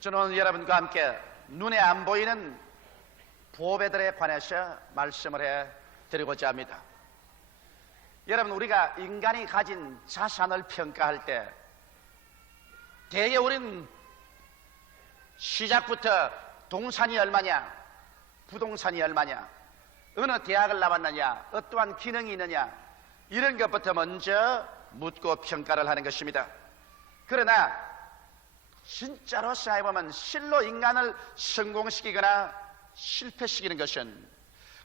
저는 오늘 여러분과 함께 눈에 안 보이는 보배들에 관해서 말씀을 해드리고자 합니다. 여러분, 우리가 인간이 가진 자산을 평가할 때 대개 우리는 시작부터 동산이 얼마냐, 부동산이 얼마냐, 어느 대학을 나왔느냐, 어떠한 기능이 있느냐, 이런 것부터 먼저 묻고 평가를 하는 것입니다. 그러나 진짜로 생각해보면 실로 인간을 성공시키거나 실패시키는 것은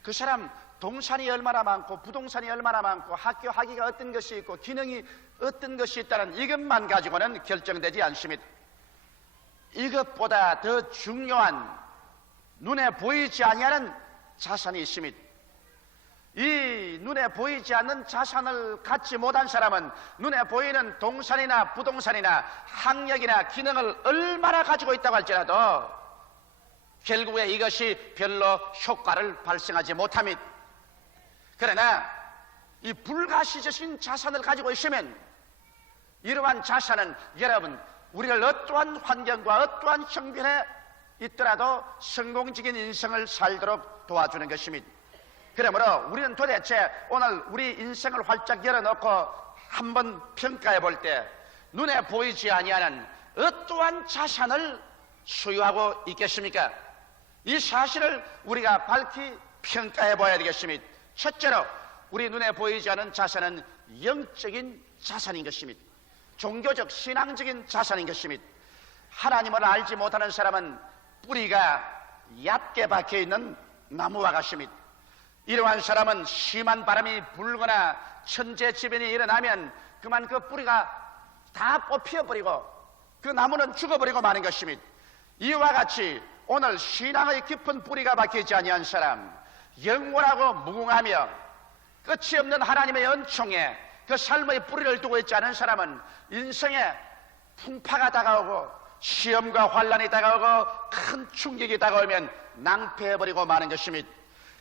그 사람 동산이 얼마나 많고 부동산이 얼마나 많고 학교 학위가 어떤 것이 있고 기능이 어떤 것이 있다는 이것만 가지고는 결정되지 않습니다. 이것보다 더 중요한 눈에 보이지 아니하는 자산이 있습니다. 이 눈에 보이지 않는 자산을 갖지 못한 사람은 눈에 보이는 동산이나 부동산이나 학력이나 기능을 얼마나 가지고 있다고 할지라도 결국에 이것이 별로 효과를 발생하지 못합니다. 그러나 이 불가시적인 자산을 가지고 있으면 이러한 자산은 여러분 우리를 어떠한 환경과 어떠한 형편에 있더라도 성공적인 인생을 살도록 도와주는 것입니다. 그러므로 우리는 도대체 오늘 우리 인생을 활짝 열어놓고 한번 평가해 볼 때 눈에 보이지 아니하는 어떠한 자산을 소유하고 있겠습니까? 이 사실을 우리가 밝히 평가해 봐야 되겠습니다. 첫째로 우리 눈에 보이지 않는 자산은 영적인 자산인 것입니다. 종교적 신앙적인 자산인 것입니다. 하나님을 알지 못하는 사람은 뿌리가 얕게 박혀있는 나무와 같습니다. 이러한 사람은 심한 바람이 불거나 천재지변이 일어나면 그만 그 뿌리가 다 뽑혀버리고 그 나무는 죽어버리고 마는 것입니다. 이와 같이 오늘 신앙의 깊은 뿌리가 박히지 아니한 사람, 영원하고 무궁하며 끝이 없는 하나님의 은총에 그 삶의 뿌리를 두고 있지 않은 사람은 인생에 풍파가 다가오고 시험과 환란이 다가오고 큰 충격이 다가오면 낭패해버리고 마는 것입니다.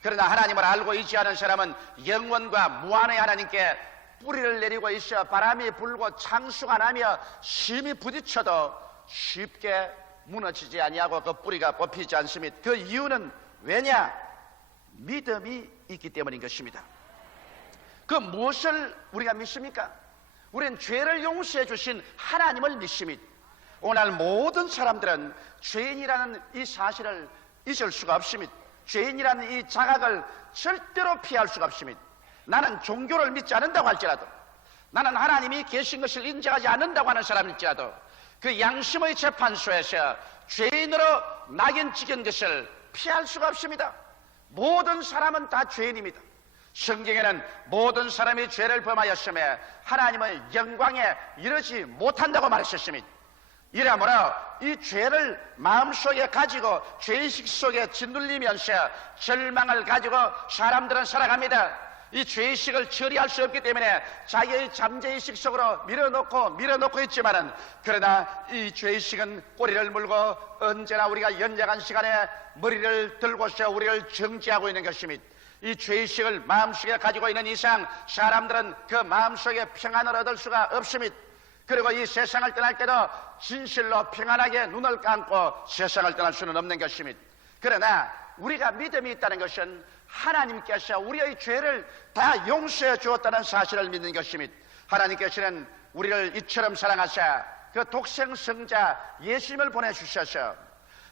그러나 하나님을 알고 있지 않은 사람은 영원과 무한의 하나님께 뿌리를 내리고 있어 바람이 불고 창수가 나며 심히 부딪혀도 쉽게 무너지지 아니하고 그 뿌리가 뽑히지 않습니다. 그 이유는 왜냐? 믿음이 있기 때문인 것입니다. 그 무엇을 우리가 믿습니까? 우리는 죄를 용서해 주신 하나님을 믿습니다. 오늘 모든 사람들은 죄인이라는 이 사실을 잊을 수가 없습니다. 죄인이라는 이 자각을 절대로 피할 수가 없습니다. 나는 종교를 믿지 않는다고 할지라도, 나는 하나님이 계신 것을 인정하지 않는다고 하는 사람일지라도 그 양심의 재판소에서 죄인으로 낙인 찍은 것을 피할 수가 없습니다. 모든 사람은 다 죄인입니다. 성경에는 모든 사람이 죄를 범하였음에 하나님의 영광에 이르지 못한다고 말했습니다. 이러므로 이 죄를 마음속에 가지고 죄의식 속에 짓눌리면서 절망을 가지고 사람들은 살아갑니다. 이 죄의식을 처리할 수 없기 때문에 자기의 잠재의식 속으로 밀어놓고 있지만은 그러나 이 죄의식은 꼬리를 물고 언제나 우리가 연약한 시간에 머리를 들고서 우리를 정지하고 있는 것입니다. 이 죄의식을 마음속에 가지고 있는 이상 사람들은 그 마음속에 평안을 얻을 수가 없습니다. 그리고 이 세상을 떠날 때도 진실로 평안하게 눈을 감고 세상을 떠날 수는 없는 것입니다. 그러나 우리가 믿음이 있다는 것은 하나님께서 우리의 죄를 다 용서해 주었다는 사실을 믿는 것입니다. 하나님께서는 우리를 이처럼 사랑하사 그 독생성자 예수님을 보내주셔서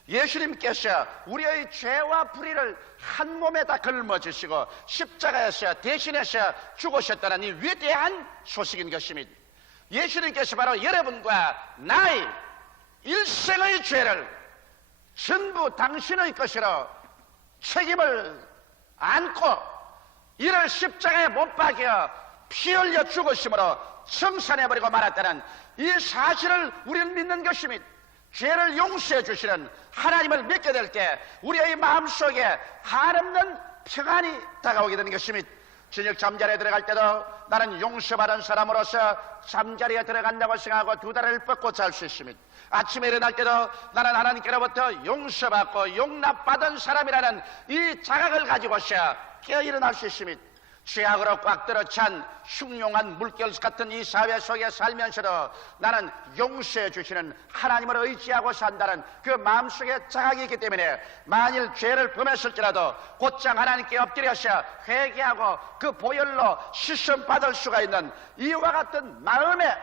예수님께서 우리의 죄와 불의를 한 몸에다 걸머지시고 십자가에서 대신해서 죽으셨다는 이 위대한 소식인 것입니다. 예수님께서 바로 여러분과 나의 일생의 죄를 전부 당신의 것으로 책임을 안고 이를 십자가에 못 박여 피 흘려 죽으심으로 청산해버리고 말았다는 이 사실을 우리는 믿는 것입니다. 죄를 용서해 주시는 하나님을 믿게 될 때 우리의 마음속에 한없는 평안이 다가오게 되는 것입니다. 저녁 잠자리에 들어갈 때도 나는 용서받은 사람으로서 잠자리에 들어간다고 생각하고 두 다리를 뻗고 잘 수 있습니다. 아침에 일어날 때도 나는 하나님께로부터 용서받고 용납받은 사람이라는 이 자각을 가지고서 깨어 일어날 수 있습니다. 죄악으로 꽉 들어찬 흉흉한 물결 같은 이 사회 속에 살면서도 나는 용서해 주시는 하나님을 의지하고 산다는 그 마음속에 자각이 있기 때문에 만일 죄를 범했을지라도 곧장 하나님께 엎드려서 회개하고 그 보혈로 씻음 받을 수가 있는 이와 같은 마음의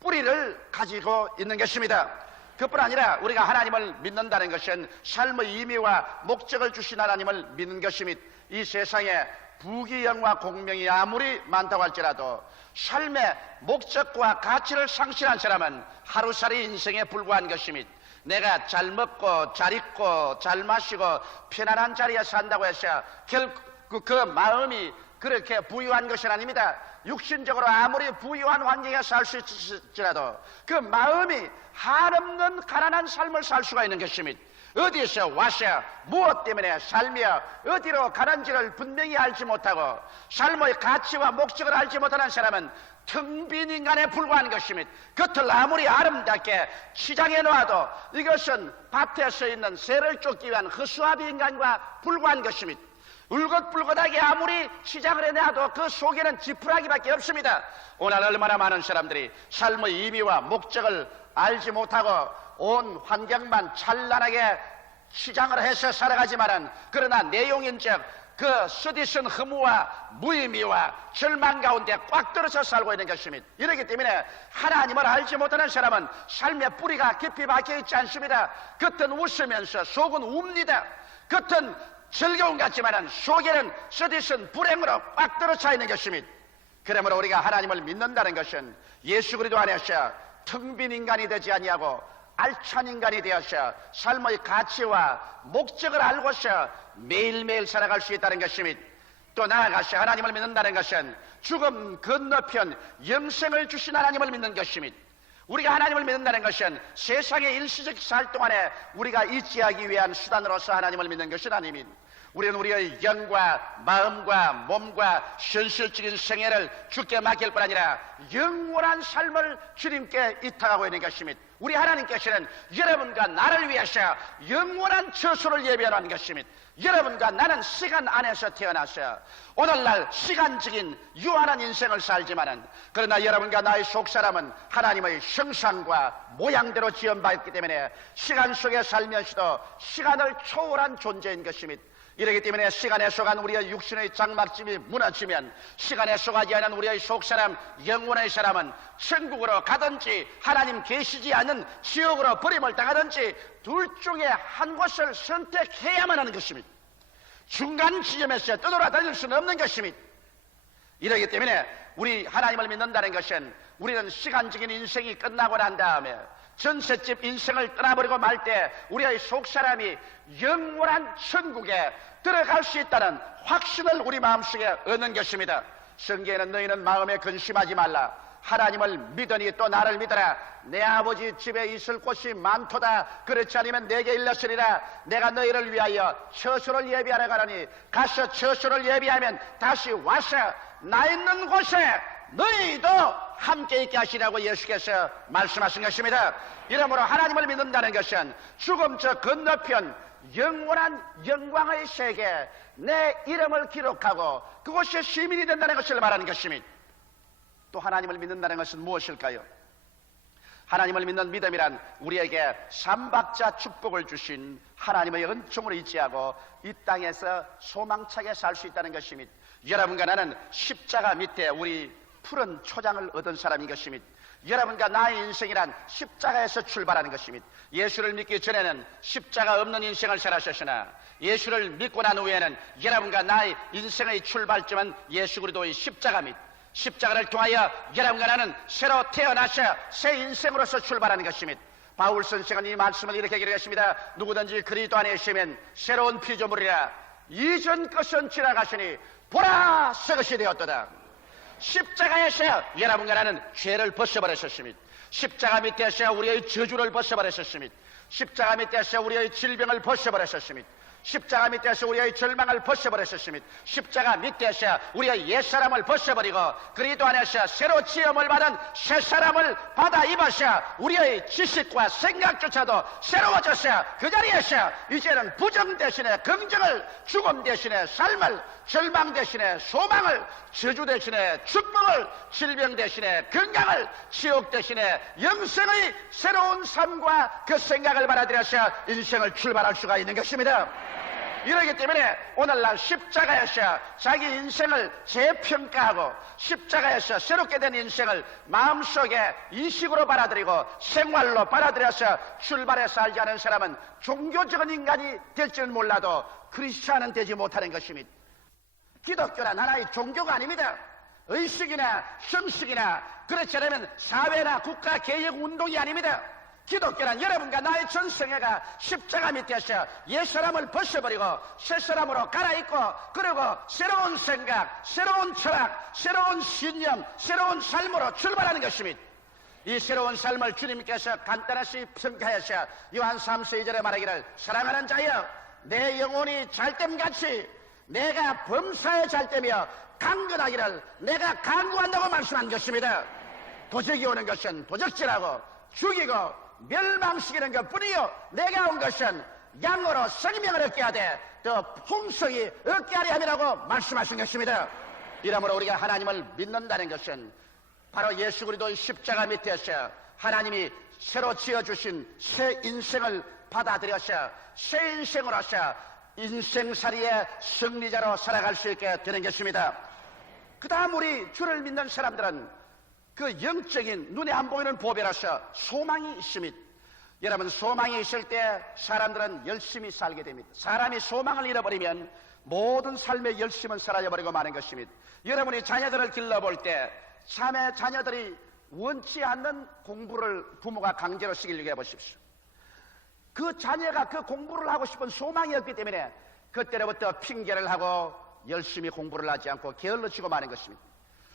뿌리를 가지고 있는 것입니다. 그뿐 아니라 우리가 하나님을 믿는다는 것은 삶의 의미와 목적을 주신 하나님을 믿는 것입니다. 이 세상에 부귀영화 공명이 아무리 많다고 할지라도 삶의 목적과 가치를 상실한 사람은 하루살이 인생에 불과한 것입니다. 내가 잘 먹고 잘 입고 잘 마시고 편안한 자리에 산다고 해서 결국 그 마음이 그렇게 부유한 것은 아닙니다. 육신적으로 아무리 부유한 환경에 살 수 있을지라도 그 마음이 한없는 가난한 삶을 살 수가 있는 것입니다. 어디에서 와서 무엇 때문에 살며 어디로 가는지를 분명히 알지 못하고 삶의 가치와 목적을 알지 못하는 사람은 텅 빈 인간에 불과한 것입니다. 겉을 아무리 아름답게 시장에 놓아도 이것은 밭에 서 있는 새를 쫓기 위한 허수아비 인간과 불과한 것입니다. 울긋불긋하게 아무리 시장을 해놔도 그 속에는 지푸라기밖에 없습니다. 오늘 얼마나 많은 사람들이 삶의 의미와 목적을 알지 못하고 온 환경만 찬란하게 시장을 해서 살아가지만은 그러나 내용인즉 그 쓰디쓴 허무와 무의미와 절망 가운데 꽉 들어서 살고 있는 것입니다. 이렇기 때문에 하나님을 알지 못하는 사람은 삶의 뿌리가 깊이 박혀 있지 않습니다. 겉은 웃으면서 속은 웁니다. 겉은 즐거움 같지만은 속에는 쓰디쓴 불행으로 꽉 들어차 있는 것입니다. 그러므로 우리가 하나님을 믿는다는 것은 예수 그리스도 안에서 텅 빈 인간이 되지 아니하고 알찬 인간이 되어서 삶의 가치와 목적을 알고서 매일매일 살아갈 수 있다는 것입니다. 또 나아가서 하나님을 믿는다는 것은 죽음 건너편 영생을 주신 하나님을 믿는 것입니다. 우리가 하나님을 믿는다는 것은 세상의 일시적 살 동안에 우리가 잊지하기 위한 수단으로서 하나님을 믿는 것은 아닙니다. 우리는 우리의 영과 마음과 몸과 현실적인 생애를 주께 맡길 뿐 아니라 영원한 삶을 주님께 위탁하고 있는 것입니다. 우리 하나님께서는 여러분과 나를 위해서 영원한 처소를 예비하는 것입니다. 여러분과 나는 시간 안에서 태어나서 오늘날 시간적인 유한한 인생을 살지만은 그러나 여러분과 나의 속사람은 하나님의 형상과 모양대로 지음받았기 때문에 시간 속에 살면서도 시간을 초월한 존재인 것입니다. 이렇기 때문에 시간에 속한 우리의 육신의 장막집이 무너지면 시간에 속하지 않은 우리의 속사람 영혼의 사람은 천국으로 가든지 하나님 계시지 않는 지옥으로 버림을 당하든지 둘 중에 한 곳을 선택해야만 하는 것입니다. 중간 지점에서 떠돌아다닐 수는 없는 것입니다. 이렇기 때문에 우리 하나님을 믿는다는 것은 우리는 시간적인 인생이 끝나고 난 다음에 전셋집 인생을 떠나버리고 말 때 우리의 속사람이 영원한 천국에 들어갈 수 있다는 확신을 우리 마음속에 얻는 것입니다. 성경에는 너희는 마음에 근심하지 말라. 하나님을 믿으니 또 나를 믿어라. 내 아버지 집에 있을 곳이 많도다. 그렇지 않으면 내게 일렀으리라. 내가 너희를 위하여 처소를 예비하러 가라니 가서 처소를 예비하면 다시 와서 나 있는 곳에 너희도 함께 있게 하시라고 예수께서 말씀하신 것입니다. 이러므로 하나님을 믿는다는 것은 죽음 저 건너편 영원한 영광의 세계에 내 이름을 기록하고 그곳에 시민이 된다는 것을 말하는 것입니다. 또 하나님을 믿는다는 것은 무엇일까요? 하나님을 믿는 믿음이란 우리에게 삼박자 축복을 주신 하나님의 은총을 의지하고 이 땅에서 소망차게 살 수 있다는 것입니다. 여러분과 나는 십자가 밑에 우리 푸른 초장을 얻은 사람인 것입니다. 여러분과 나의 인생이란 십자가에서 출발하는 것입니다. 예수를 믿기 전에는 십자가 없는 인생을 살았으나 예수를 믿고 난 후에는 여러분과 나의 인생의 출발점은 예수 그리스도의 십자가입니다. 십자가를 통하여 여러분과 나는 새로 태어나서 새 인생으로서 출발하는 것입니다. 바울 선생은 이 말씀을 이렇게 기록했습니다. 누구든지 그리스도 안에 있으면 새로운 피조물이라. 이전 것은 지나가시니 보라 새 것이 되었도다. 십자가에서 여러분과 나는 죄를 벗어버렸습니다. 십자가 밑에서 우리의 저주를 벗어버렸습니다. 십자가 밑에서 우리의 질병을 벗어버렸습니다. 십자가 밑에서 우리의 절망을 벗어버리셨습니다. 십자가 밑에서 우리의 옛사람을 벗어버리고 그리스도 안에서 새로 지음을 받은 새사람을 받아 입으셔 우리의 지식과 생각조차도 새로워져서 그 자리에서 이제는 부정 대신에 긍정을, 죽음 대신에 삶을, 절망 대신에 소망을, 저주 대신에 축복을, 질병 대신에 건강을, 지옥 대신에 영생의 새로운 삶과 그 생각을 받아들여서 인생을 출발할 수가 있는 것입니다. 이러기 때문에 오늘날 십자가에서 자기 인생을 재평가하고 십자가에서 새롭게 된 인생을 마음속에 이식으로 받아들이고 생활로 받아들여서 출발해 살지 않은 사람은 종교적인 인간이 될지는 몰라도 크리스찬은 되지 못하는 것입니다. 기독교란 하나의 종교가 아닙니다. 의식이나 형식이나 그렇지 않으면 사회나 국가 개혁 운동이 아닙니다. 기독교란 여러분과 나의 전생애가 십자가 밑에서 옛사람을 벗어버리고 새사람으로 갈아입고 그리고 새로운 생각, 새로운 철학, 새로운 신념, 새로운 삶으로 출발하는 것입니다. 이 새로운 삶을 주님께서 간단하게 평가하셔 요한 3서 2절에 말하기를 사랑하는 자여 내 영혼이 잘됨같이 내가 범사에 잘되며 강건하기를 내가 강구한다고 말씀한 것입니다. 도적이 오는 것은 도적질하고 죽이고 멸망시키는 것뿐이요 내가 온 것은 양으로 생명을 얻게 하되 또 풍성히 얻게 하려 함이라고 말씀하신 것입니다. 이러므로 우리가 하나님을 믿는다는 것은 바로 예수 그리스도의 십자가 밑에서 하나님이 새로 지어주신 새 인생을 받아들여서 새 인생으로서 인생살이의 승리자로 살아갈 수 있게 되는 것입니다. 그 다음 우리 주를 믿는 사람들은 그 영적인 눈에 안 보이는 보배로서 소망이 있습니다. 여러분 소망이 있을 때 사람들은 열심히 살게 됩니다. 사람이 소망을 잃어버리면 모든 삶의 열심은 사라져버리고 마는 것입니다. 여러분이 자녀들을 길러볼 때 참에 자녀들이 원치 않는 공부를 부모가 강제로 시키려고 해보십시오. 그 자녀가 그 공부를 하고 싶은 소망이 없기 때문에 그때로부터 핑계를 하고 열심히 공부를 하지 않고 게을러지고 마는 것입니다.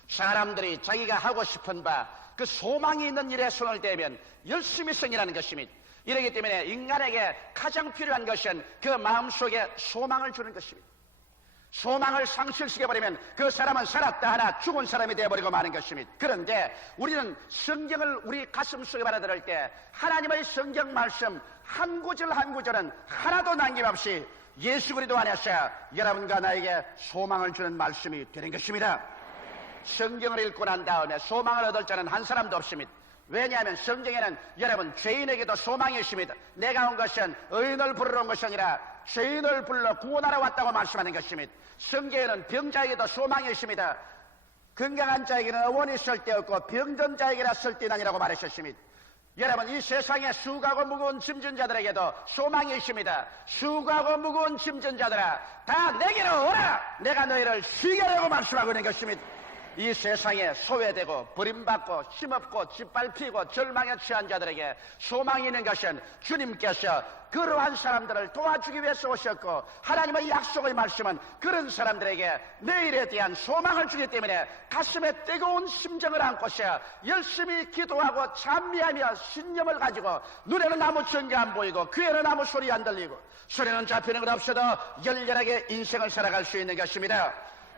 사람들이 자기가 하고 싶은 바 그 소망이 있는 일에 손을 대면 열심히 생이라는 것입니다. 이러기 때문에 인간에게 가장 필요한 것은 그 마음속에 소망을 주는 것입니다. 소망을 상실시켜버리면 그 사람은 살았다 하나 죽은 사람이 되어버리고 마는 것입니다. 그런데 우리는 성경을 우리 가슴속에 받아들일 때 하나님의 성경 말씀 한 구절 한 구절은 하나도 남김없이 예수 그리스도 안에서 여러분과 나에게 소망을 주는 말씀이 되는 것입니다. 성경을 읽고 난 다음에 소망을 얻을 자는 한 사람도 없습니다. 왜냐하면 성경에는 여러분 죄인에게도 소망이 있습니다. 내가 온 것은 의인을 부르러 온 것이 아니라 죄인을 불러 구원하러 왔다고 말씀하는 것입니다. 성경에는 병자에게도 소망이 있습니다. 건강한 자에게는 의원이 쓸데없고 병든 자에게나 쓸데나니라고 말하셨습니다. 여러분 이 세상에 수고하고 무거운 짐진 자들에게도 소망이 있습니다. 수고하고 무거운 짐진 자들아 다 내게로 오라 내가 너희를 쉬게 하려고 말씀하고 있는 것입니다. 이 세상에 소외되고 버림받고 힘없고 짓밟히고 절망에 취한 자들에게 소망이 있는 것은 주님께서 그러한 사람들을 도와주기 위해서 오셨고 하나님의 약속의 말씀은 그런 사람들에게 내일에 대한 소망을 주기 때문에 가슴에 뜨거운 심정을 안고서 열심히 기도하고 찬미하며 신념을 가지고 눈에는 아무 증거 안 보이고 귀에는 아무 소리 안 들리고 손에는 잡히는 것 없어도 열렬하게 인생을 살아갈 수 있는 것입니다.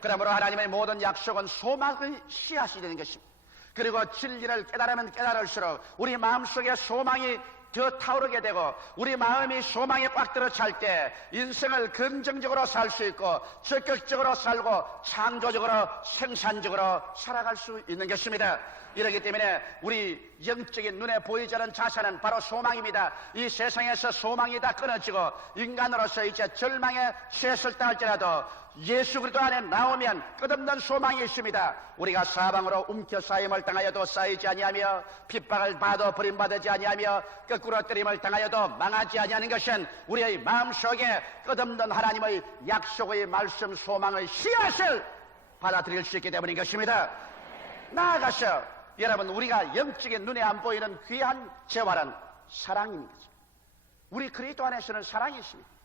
그러므로 하나님의 모든 약속은 소망의 씨앗이 되는 것입니다. 그리고 진리를 깨달으면 깨달을수록 우리 마음속에 소망이 더 타오르게 되고 우리 마음이 소망에 꽉 들어 찰 때 인생을 긍정적으로 살 수 있고 적극적으로 살고 창조적으로 생산적으로 살아갈 수 있는 것입니다. 이렇기 때문에 우리 영적인 눈에 보이지 않는 자산은 바로 소망입니다. 이 세상에서 소망이 다 끊어지고 인간으로서 이제 절망에 취했을다 할지라도 예수 그리스도 안에 나오면 끝없는 소망이 있습니다. 우리가 사방으로 움켜 쌓임을 당하여도 쌓이지 아니하며 핍박을 받아 버림받지 아니하며 거꾸로 때림을 당하여도 망하지 아니하는 것은 우리의 마음속에 끝없는 하나님의 약속의 말씀 소망의 씨앗을 받아들일 수 있기 때문인 것입니다. 나아가서 여러분 우리가 영적인 눈에 안 보이는 귀한 재활은 사랑입니다. 우리 그리스도 안에서는 사랑이 있습니다.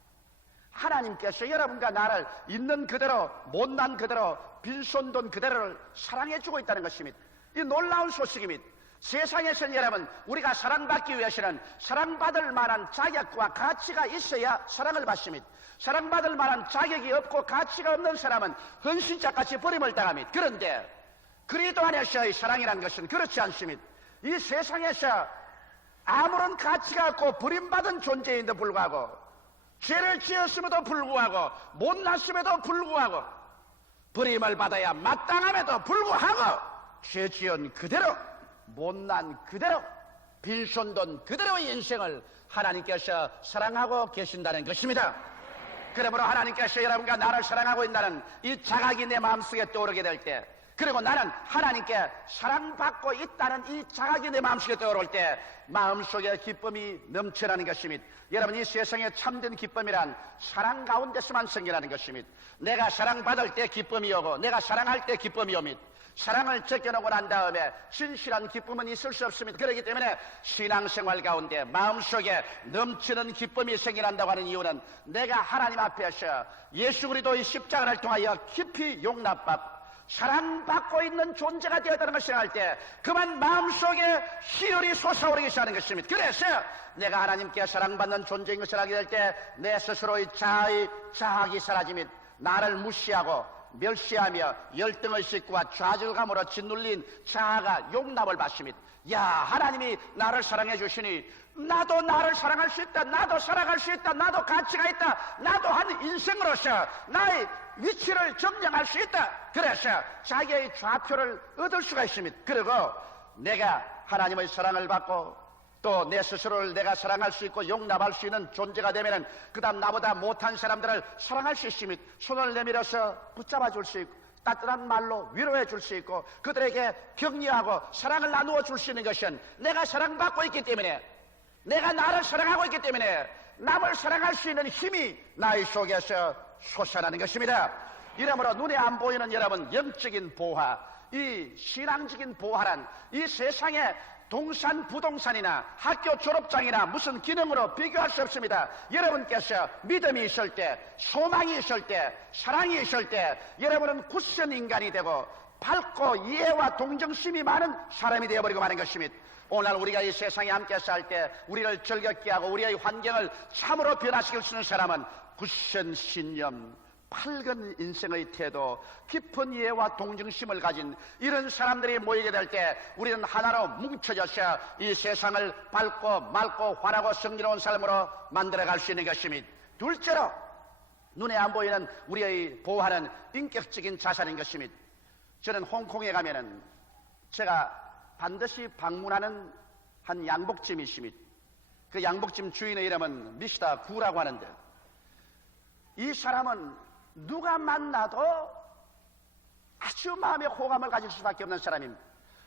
하나님께서 여러분과 나를 있는 그대로 못난 그대로 빈손돈 그대로를 사랑해주고 있다는 것입니다. 이 놀라운 소식입니다. 세상에서는 여러분, 우리가 사랑받기 위해서는 사랑받을 만한 자격과 가치가 있어야 사랑을 받습니다. 사랑받을 만한 자격이 없고 가치가 없는 사람은 헌신자같이 버림을 당합니다. 그런데 그리스도 안에서의 사랑이라는 것은 그렇지 않습니다. 이 세상에서 아무런 가치가 없고 버림받은 존재인데도 불구하고, 죄를 지었음에도 불구하고, 못났음에도 불구하고, 버림을 받아야 마땅함에도 불구하고, 죄 지은 그대로, 못난 그대로, 빈손돈 그대로의 인생을 하나님께서 사랑하고 계신다는 것입니다. 그러므로 하나님께서 여러분과 나를 사랑하고 있다는 이 자각이 내 마음속에 떠오르게 될 때, 그리고 나는 하나님께 사랑받고 있다는 이 자각이 내 마음속에 떠오를 때 마음속에 기쁨이 넘쳐나는 것입니다. 여러분, 이 세상에 참된 기쁨이란 사랑 가운데서만 생겨나는 것입니다. 내가 사랑받을 때 기쁨이 오고 내가 사랑할 때 기쁨이 옵니다. 사랑을 제껴놓고 난 다음에 진실한 기쁨은 있을 수 없습니다. 그렇기 때문에 신앙생활 가운데 마음속에 넘치는 기쁨이 생겨난다고 하는 이유는 내가 하나님 앞에서 예수 그리스도의 십자가를 통하여 깊이 용납받고 사랑받고 있는 존재가 되었다는 것을 생각할 때 그만 마음속에 희열이 솟아오르기 시작하는 것입니다. 그래서 내가 하나님께 사랑받는 존재인 것을 알게 될 때 내 스스로의 자학이 사라지며 나를 무시하고 멸시하며 열등의식과 좌절감으로 짓눌린 자아가 용납을 받습니다. 야, 하나님이 나를 사랑해 주시니 나도 나를 사랑할 수 있다, 나도 살아갈 수 있다, 나도 가치가 있다, 나도 한 인생으로서 나의 위치를 점령할 수 있다. 그래서 자기의 좌표를 얻을 수가 있습니다. 그리고 내가 하나님의 사랑을 받고 또 내 스스로를 내가 사랑할 수 있고 용납할 수 있는 존재가 되면은 그 다음 나보다 못한 사람들을 사랑할 수 있습니다. 손을 내밀어서 붙잡아 줄 수 있고 따뜻한 말로 위로해 줄 수 있고 그들에게 격려하고 사랑을 나누어 줄 수 있는 것은 내가 사랑받고 있기 때문에, 내가 나를 사랑하고 있기 때문에 남을 사랑할 수 있는 힘이 나의 속에서 솟아나는 것입니다. 이러므로 눈에 안 보이는 여러분 영적인 보화, 이 신앙적인 보화란 이 세상에 동산 부동산이나 학교 졸업장이나 무슨 기능으로 비교할 수 없습니다. 여러분께서 믿음이 있을 때, 소망이 있을 때, 사랑이 있을 때 여러분은 굳센 인간이 되고 밝고 이해와 동정심이 많은 사람이 되어버리고 마는 것입니다. 오늘 우리가 이 세상에 함께 살 때 우리를 즐겁게 하고 우리의 환경을 참으로 변화시킬 수 있는 사람은 굳센 신념, 밝은 인생의 태도, 깊은 이해와 동정심을 가진 이런 사람들이 모이게 될 때 우리는 하나로 뭉쳐져서 이 세상을 밝고 맑고 환하고 성스러운 삶으로 만들어갈 수 있는 것입니다. 둘째로 눈에 안 보이는 우리의 보화는 인격적인 자산인 것입니다. 저는 홍콩에 가면은 제가 반드시 방문하는 한 양복점이 있습니다. 그 양복점 주인의 이름은 미시다 구라고 하는데, 이 사람은 누가 만나도 아주 마음에 호감을 가질 수밖에 없는 사람입니다.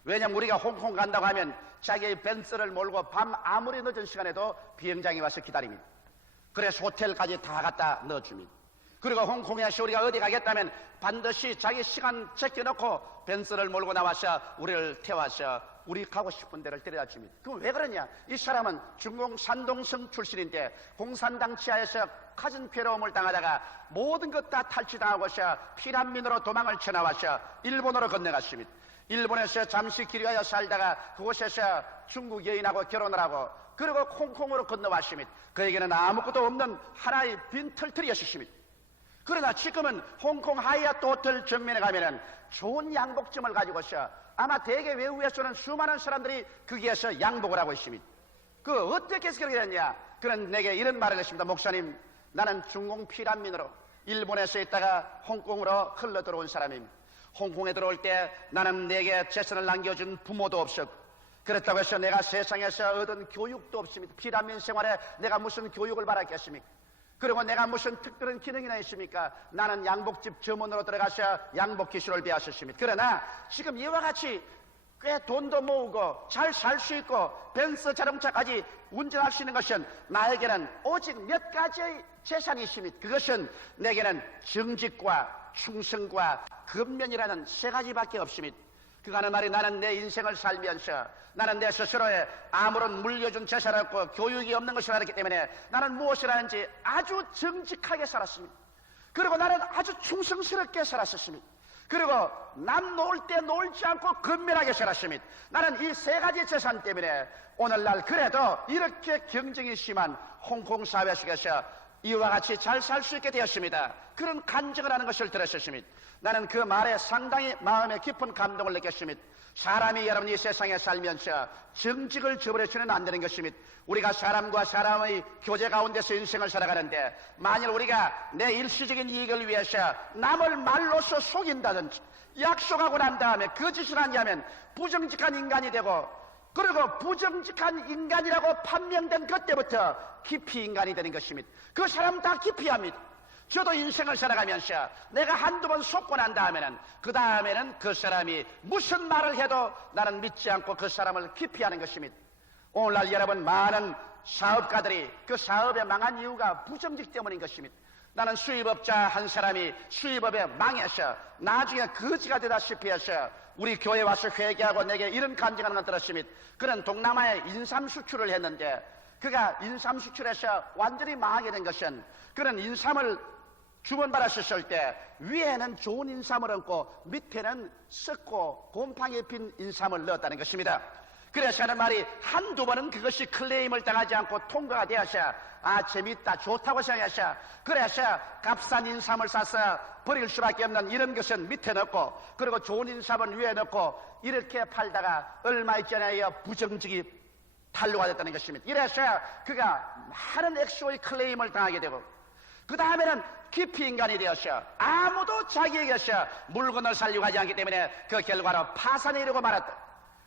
왜냐하면 우리가 홍콩 간다고 하면 자기의 벤츠를 몰고 밤 아무리 늦은 시간에도 비행장에 와서 기다립니다. 그래서 호텔까지 다 갖다 넣어줍니다. 그리고 홍콩에서 우리가 어디 가겠다면 반드시 자기 시간 제껴놓고 벤츠를 몰고 나와서 우리를 태워서 우리 가고 싶은 데를 데려다 줍니다. 그럼 왜 그러냐? 이 사람은 중공 산동성 출신인데 공산당 치하에서 가진 괴로움을 당하다가 모든 것 다 탈취당하고서 피난민으로 도망을 쳐나와서 일본으로 건너갔습니다. 일본에서 잠시 기류하여 살다가 그곳에서 중국 여인하고 결혼을 하고 그리고 홍콩으로 건너왔습니다. 그에게는 아무것도 없는 하나의 빈 털털이었습니다. 그러나 지금은 홍콩 하이아트 호텔 정면에 가면은 좋은 양복점을 가지고서 아마 대개 외국에서는 수많은 사람들이 거기에서 양복을 하고 있습니다. 그 어떻게 해서 그렇게 됐냐? 그는 내게 이런 말을 했습니다. 목사님, 나는 중공 피난민으로 일본에서 있다가 홍콩으로 흘러 들어온 사람입니다. 홍콩에 들어올 때 나는 내게 재산을 남겨준 부모도 없었고 그렇다고 해서 내가 세상에서 얻은 교육도 없습니다. 피난민 생활에 내가 무슨 교육을 받았겠습니까? 그리고 내가 무슨 특별한 기능이나 있습니까? 나는 양복집 점원으로 들어가서 양복 기술을 배웠었습니다. 그러나 지금 이와 같이 꽤 돈도 모으고 잘 살 수 있고 벤츠 자동차까지 운전할 수 있는 것은 나에게는 오직 몇 가지의 재산이 있습니다. 그것은 내게는 정직과 충성과 근면이라는 세 가지밖에 없습니다. 그가 하는 말이 나는 내 인생을 살면서 나는 내 스스로에 아무런 물려준 재산 없고 교육이 없는 것을 알았기 때문에 나는 무엇을 하는지 아주 정직하게 살았습니다. 그리고 나는 아주 충성스럽게 살았었습니다. 그리고 남 놓을 때 놀지 않고 근면하게 살았습니다. 나는 이 세 가지 재산 때문에 오늘날 그래도 이렇게 경쟁이 심한 홍콩 사회 속에서 이와 같이 잘 살 수 있게 되었습니다. 그런 간증을 하는 것을 들었습니다. 나는 그 말에 상당히 마음에 깊은 감동을 느꼈습니다. 사람이 여러분 이 세상에 살면서 정직을 저버려서는 안 되는 것입니다. 우리가 사람과 사람의 교제 가운데서 인생을 살아가는데 만일 우리가 내 일시적인 이익을 위해서 남을 말로써 속인다든지 약속하고 난 다음에 거짓을 하냐면 부정직한 인간이 되고, 그리고 부정직한 인간이라고 판명된 그때부터 기피 인간이 되는 것입니다. 그 사람 다 기피합니다. 저도 인생을 살아가면서 내가 한두 번 속고 난 다음에는 그 사람이 무슨 말을 해도 나는 믿지 않고 그 사람을 기피하는 것입니다. 오늘날 여러분 많은 사업가들이 그 사업에 망한 이유가 부정직 때문인 것입니다. 나는 수입업자 한 사람이 수입업에 망해서 나중에 거지가 되다시피 해서 우리 교회에 와서 회개하고 내게 이런 간증하는 걸 들었습니다. 그는 동남아에 인삼 수출을 했는데 그가 인삼 수출해서 완전히 망하게 된 것은 그는 인삼을 주문받았을 때 위에는 좋은 인삼을 얹고 밑에는 썩고 곰팡이 핀 인삼을 넣었다는 것입니다. 그래서 하는 말이 한두 번은 그것이 클레임을 당하지 않고 통과가 되어서 재밌다 좋다고 생각해서 그래서 값싼 인삼을 사서 버릴 수밖에 없는 이런 것은 밑에 넣고 그리고 좋은 인삼은 위에 넣고 이렇게 팔다가 얼마 있잖아요 부정직이 탄로가 됐다는 것입니다. 이래서 그가 많은 액수의 클레임을 당하게 되고 그 다음에는 기피 인간이 되었어. 아무도 자기에게서 물건을 살려고 하지 않기 때문에 그 결과로 파산에 이르고 말았다.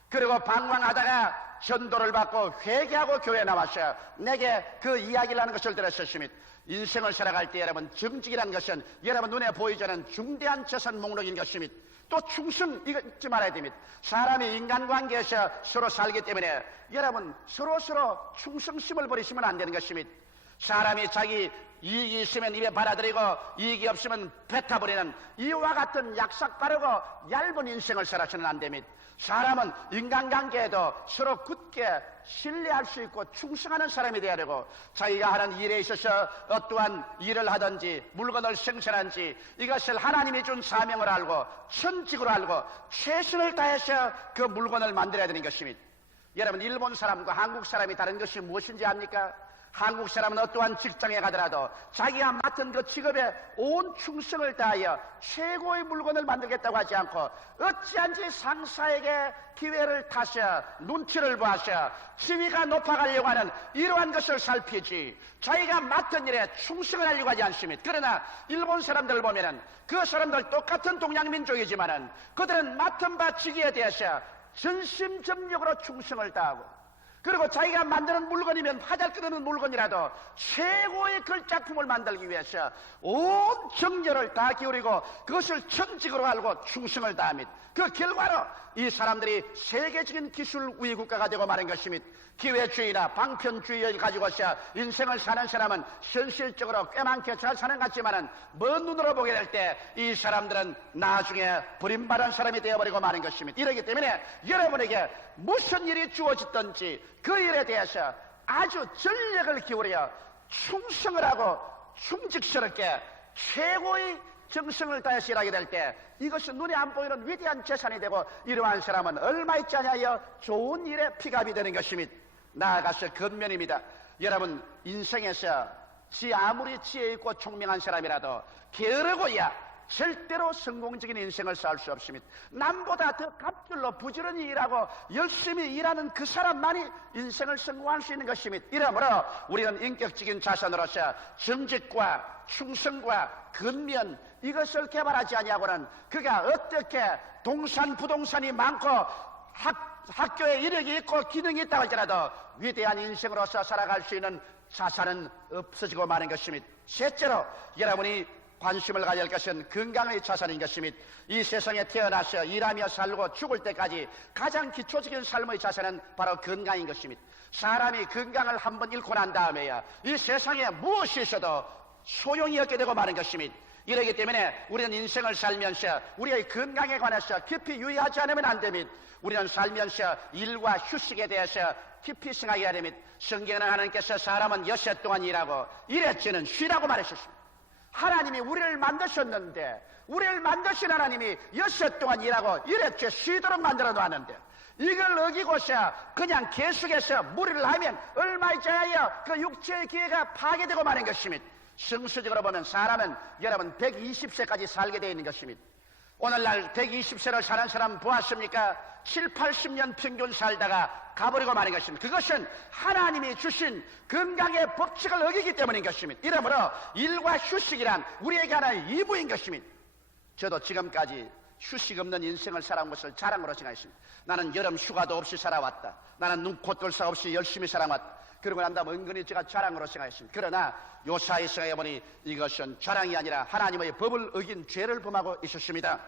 그리고 방황하다가 전도를 받고 회개하고 교회에 나왔어. 내게 그 이야기를 하는 것을 들었습니다. 인생을 살아갈 때 여러분 정직이라는 것은 여러분 눈에 보이지 않는 중대한 재산 목록인 것입니다. 또 충성 이거 잊지 말아야 됩니다. 사람이 인간관계에서 서로 살기 때문에 여러분 서로 충성심을 버리시면 안 되는 것입니다. 사람이 자기 이익이 있으면 입에 받아들이고 이익이 없으면 뱉어버리는 이와 같은 약삭 빠르고 얇은 인생을 살아서는 안 됩니다. 사람은 인간관계에도 서로 굳게 신뢰할 수 있고 충성하는 사람이 되어야 되고 자기가 하는 일에 있어서 어떠한 일을 하든지 물건을 생산한지 이것을 하나님이 준 사명을 알고 천직으로 알고 최선을 다해서 그 물건을 만들어야 되는 것입니다. 여러분 일본 사람과 한국 사람이 다른 것이 무엇인지 압니까? 한국 사람은 어떠한 직장에 가더라도 자기가 맡은 그 직업에 온 충성을 다하여 최고의 물건을 만들겠다고 하지 않고 어찌한지 상사에게 기회를 타셔 눈치를 보아서 지위가 높아가려고 하는 이러한 것을 살피지 자기가 맡은 일에 충성을 하려고 하지 않습니다. 그러나 일본 사람들을 보면은 그 사람들 똑같은 동양민족이지만은 그들은 맡은 바 직위에 대해서 전심전력으로 충성을 다하고 그리고 자기가 만드는 물건이면 화잘 끓는 물건이라도 최고의 걸작품을 만들기 위해서 온 정열을 다 기울이고 그것을 천직으로 알고 충성을 다합니다. 그 결과로 이 사람들이 세계적인 기술 우위 국가가 되고 마는 것입니다. 기회주의나 방편주의를 가지고서 인생을 사는 사람은 현실적으로 꽤 많게 잘 사는 것 같지만은 먼 눈으로 보게 될 때 이 사람들은 나중에 버림받은 사람이 되어버리고 마는 것입니다. 이러기 때문에 여러분에게 무슨 일이 주어졌든지 그 일에 대해서 아주 전력을 기울여 충성을 하고 충직스럽게 최고의 정성을 다해서 일하게 될 때 이것은 눈에 안 보이는 위대한 재산이 되고 이러한 사람은 얼마 있지 않아요 좋은 일에 피갑이 되는 것입니다. 나아가서 근면입니다. 여러분 인생에서 아무리 지혜 있고聪明한 사람이라도 게으르고야 절대로 성공적인 인생을 살 수 없습니다. 남보다 더 갑절로 부지런히 일하고 열심히 일하는 그 사람만이 인생을 성공할 수 있는 것입니다. 이러므로 우리는 인격적인 자산으로서 정직과 충성과 근면 이것을 개발하지 아니하고는 그가 어떻게 부동산이 많고 학교에 이력이 있고 기능이 있다고 할지라도 위대한 인생으로서 살아갈 수 있는 자산은 없어지고 마는 것입니다. 셋째로 여러분이 관심을 가질 것은 건강의 자산인 것입니다. 이 세상에 태어나서 일하며 살고 죽을 때까지 가장 기초적인 삶의 자산은 바로 건강인 것입니다. 사람이 건강을 한번 잃고 난 다음에야 이 세상에 무엇이 있어도 소용이 없게 되고 마는 것입니다. 이러기 때문에 우리는 인생을 살면서 우리의 건강에 관해서 깊이 유의하지 않으면 안 됩니다. 우리는 살면서 일과 휴식에 대해서 깊이 생각해야 됩니다. 성경은 하나님께서 사람은 여섯 동안 일하고 일했지는 쉬라고 말하셨습니다. 하나님이 우리를 만드셨는데, 우리를 만드신 하나님이 6시 동안 일하고 이렇게 쉬도록 만들어 놨는데, 이걸 어기고서 그냥 계속해서 무리를 하면 얼마에 자야 그 육체의 기회가 파괴되고 마는 것입니다. 성수적으로 보면 사람은 여러분 120세까지 살게 되어 있는 것입니다. 오늘날 120세를 사는 사람 보았습니까? 7, 80년 평균 살다가 가버리고 마는 것입니다. 그것은 하나님이 주신 건강의 법칙을 어기기 때문인 것입니다. 이러므로 일과 휴식이란 우리에게 하나의 이부인 것입니다. 저도 지금까지 휴식 없는 인생을 살아온 것을 자랑으로 생각했습니다. 나는 여름 휴가도 없이 살아왔다. 나는 눈코 뜰 새 없이 열심히 살아왔다. 그러고 난 다음 은근히 제가 자랑으로 생각했습니다. 그러나 요사이 생각해보니 이것은 자랑이 아니라 하나님의 법을 어긴 죄를 범하고 있었습니다.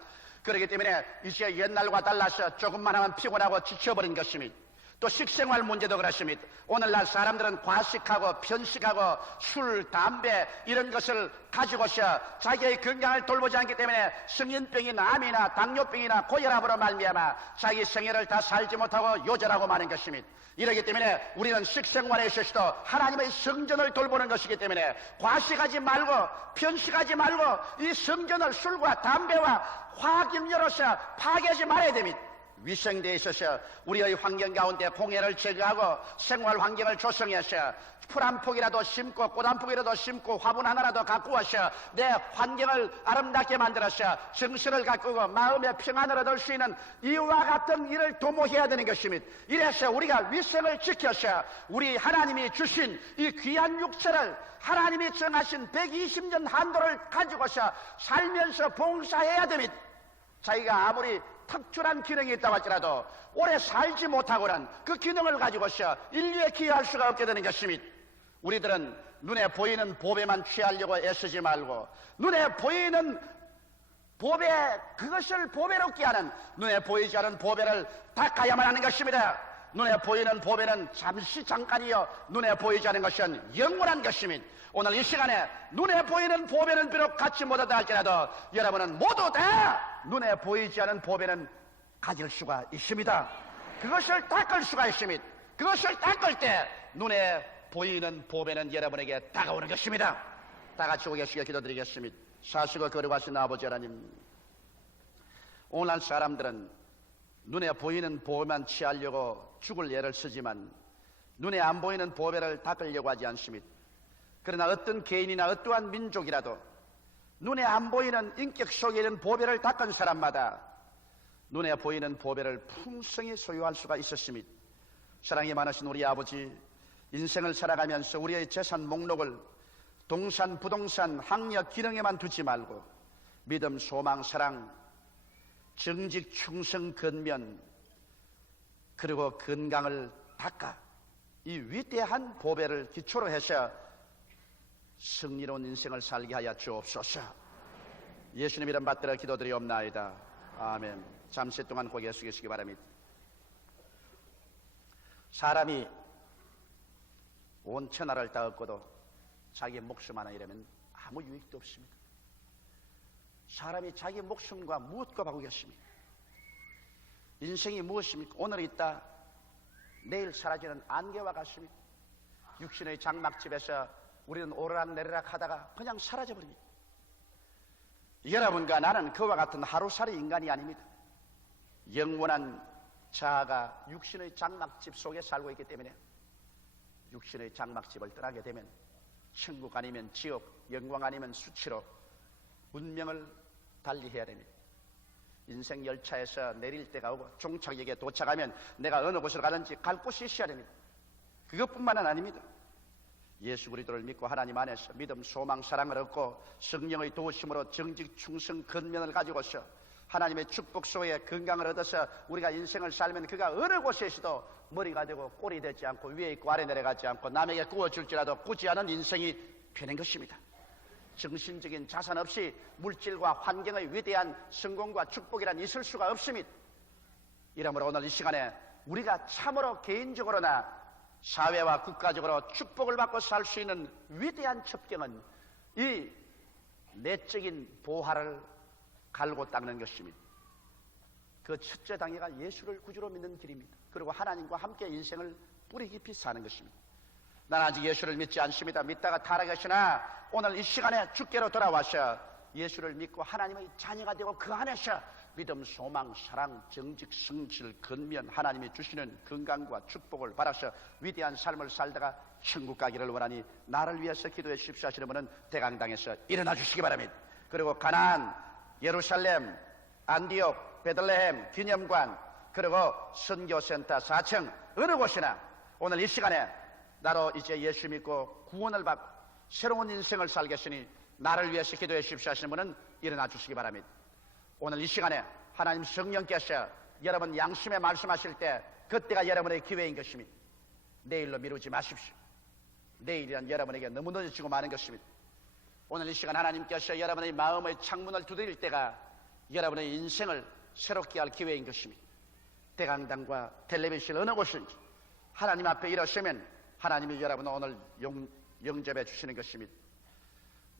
그렇기 때문에 이제 옛날과 달라서 조금만 하면 피곤하고 지쳐버린 것입니다. 또 식생활 문제도 그렇습니다. 오늘날 사람들은 과식하고 편식하고 술, 담배 이런 것을 가지고서 자기의 건강을 돌보지 않기 때문에 성인병이나 암이나 당뇨병이나 고혈압으로 말미암아 자기 생애를 다 살지 못하고 요절하고 마는 것입니다. 이러기 때문에 우리는 식생활에 있어서도 하나님의 성전을 돌보는 것이기 때문에 과식하지 말고 편식하지 말고 이 성전을 술과 담배와 화학음료로서 파괴하지 말아야 됩니다. 위생대에 있어서 우리의 환경 가운데 공해를 제거하고 생활 환경을 조성해서 풀 한 폭이라도 심고 꽃 한 폭이라도 심고 화분 하나라도 갖고 와서 내 환경을 아름답게 만들어서 정신을 가꾸고 마음의 평안을 얻을 수 있는 이와 같은 일을 도모해야 되는 것입니다. 이래서 우리가 위생을 지켜서 우리 하나님이 주신 이 귀한 육체를 하나님이 정하신 120년 한도를 가지고서 살면서 봉사해야 됩니다. 자기가 아무리 특출한 기능이 있다고 할지라도 오래 살지 못하고는 그 기능을 가지고서 인류에 기여할 수가 없게 되는 것입니다. 우리들은 눈에 보이는 보배만 취하려고 애쓰지 말고 눈에 보이는 보배, 그것을 보배롭게 하는 눈에 보이지 않은 보배를 닦아야만 하는 것입니다. 눈에 보이는 보배는 잠시 잠깐이요 눈에 보이지 않은 것은 영원한 것입니다. 오늘 이 시간에 눈에 보이는 보배는 비록 갖지 못하다 할지라도 여러분은 모두 다 눈에 보이지 않은 보배는 가질 수가 있습니다. 그것을 닦을 수가 있습니다. 그것을 닦을 때 눈에 보이는 보배는 여러분에게 다가오는 것입니다. 다 같이 오겠습니다. 기도드리겠습니다. 사시고 거룩하신 아버지 하나님, 오늘날 사람들은 눈에 보이는 보배만 취하려고 죽을 예를 쓰지만 눈에 안 보이는 보배를 닦으려고 하지 않습니다. 그러나 어떤 개인이나 어떠한 민족이라도 눈에 안 보이는 인격 속에 있는 보배를 닦은 사람마다 눈에 보이는 보배를 풍성히 소유할 수가 있었습니다. 사랑이 많으신 우리 아버지, 인생을 살아가면서 우리의 재산 목록을 동산, 부동산, 학력, 기능에만 두지 말고 믿음, 소망, 사랑, 정직, 충성, 근면, 그리고 건강을 닦아 이 위대한 보배를 기초로 해서 승리로운 인생을 살게 하여 주옵소서. 예수님 이름 받들어 기도드리옵나이다. 아멘. 잠시 동안 고개 숙이시기 바랍니다. 사람이 온 천하를 다 얻고도 자기 목숨 하나 잃으면 아무 유익도 없습니다. 사람이 자기 목숨과 무엇과 바꾸겠습니까? 인생이 무엇입니까? 오늘 있다 내일 사라지는 안개와 같습니다. 육신의 장막집에서 우리는 오르락내리락 하다가 그냥 사라져버립니다. 여러분과 나는 그와 같은 하루살이 인간이 아닙니다. 영원한 자아가 육신의 장막집 속에 살고 있기 때문에 육신의 장막집을 떠나게 되면 천국 아니면 지옥, 영광 아니면 수치로 운명을 달리해야 됩니다. 인생 열차에서 내릴 때가 오고 종착역에 도착하면 내가 어느 곳으로 가든지 갈 곳이 있어야 됩니다. 그것뿐만은 아닙니다. 예수 그리스도를 믿고 하나님 안에서 믿음, 소망, 사랑을 얻고 성령의 도우심으로 정직, 충성, 근면을 가지고서 하나님의 축복 속에 건강을 얻어서 우리가 인생을 살면 그가 어느 곳에 있어도 머리가 되고 꼴이 되지 않고 위에 있고 아래 내려가지 않고 남에게 구워줄지라도 꾸지 않은 인생이 되는 것입니다. 정신적인 자산 없이 물질과 환경의 위대한 성공과 축복이란 있을 수가 없습니다. 이러므로 오늘 이 시간에 우리가 참으로 개인적으로나 사회와 국가적으로 축복을 받고 살 수 있는 위대한 첩경은 이 내적인 보화를 갈고 닦는 것입니다. 그 첫째 단계가 예수를 구주로 믿는 길입니다. 그리고 하나님과 함께 인생을 뿌리 깊이 사는 것입니다. 난 아직 예수를 믿지 않습니다. 믿다가 타락하시나 오늘 이 시간에 주께로 돌아와서 예수를 믿고 하나님의 자녀가 되고 그 안에서 믿음, 소망, 사랑, 정직, 성실, 근면 하나님이 주시는 건강과 축복을 받아서 위대한 삶을 살다가 천국 가기를 원하니 나를 위해서 기도해 주십시오 하시는 분은 대강당에서 일어나 주시기 바랍니다. 그리고 가나안, 예루살렘, 안디옥, 베들레헴, 기념관, 그리고 선교센터 4층 어느 곳이나 오늘 이 시간에 나로 이제 예수 믿고 구원을 받고 새로운 인생을 살겠으니 나를 위해서 기도해 주십시오 하시는 분은 일어나 주시기 바랍니다. 오늘 이 시간에 하나님 성령께서 여러분 양심에 말씀하실 때 그때가 여러분의 기회인 것입니다. 내일로 미루지 마십시오. 내일이란 여러분에게 너무 늦어지고 마는 것입니다. 오늘 이 시간 하나님께서 여러분의 마음의 창문을 두드릴 때가 여러분의 인생을 새롭게 할 기회인 것입니다. 대강당과 텔레비전 어느 곳인지 하나님 앞에 일어서면 하나님이 여러분을 오늘 영접해 주시는 것입니다.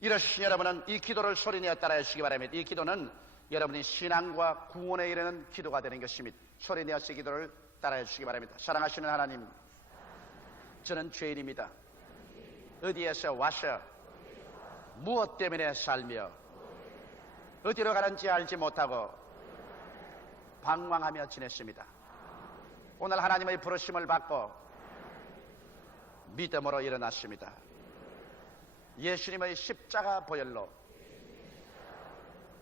이러신 여러분은 이 기도를 소리내어 따라해 주시기 바랍니다. 이 기도는 여러분이 신앙과 구원에 이르는 기도가 되는 것입니다. 소리내어서 기도를 따라해 주시기 바랍니다. 사랑하시는 하나님, 저는 죄인입니다. 어디에서 와서 무엇 때문에 살며 어디로 가는지 알지 못하고 방황하며 지냈습니다. 오늘 하나님의 부르심을 받고 믿음으로 일어났습니다. 예수님의 십자가 보혈로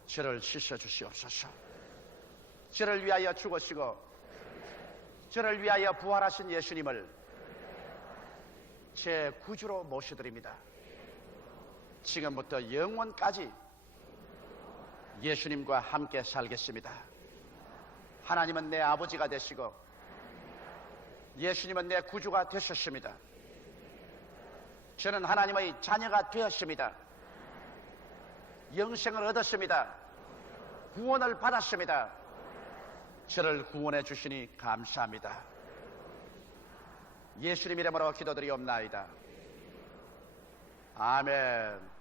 저를 씻어주시옵소서. 저를 위하여 죽으시고 저를 위하여 부활하신 예수님을 제 구주로 모셔드립니다. 지금부터 영원까지 예수님과 함께 살겠습니다. 하나님은 내 아버지가 되시고 예수님은 내 구주가 되셨습니다. 저는 하나님의 자녀가 되었습니다. 영생을 얻었습니다. 구원을 받았습니다. 저를 구원해 주시니 감사합니다. 예수님 이름으로 기도드리옵나이다. 아멘.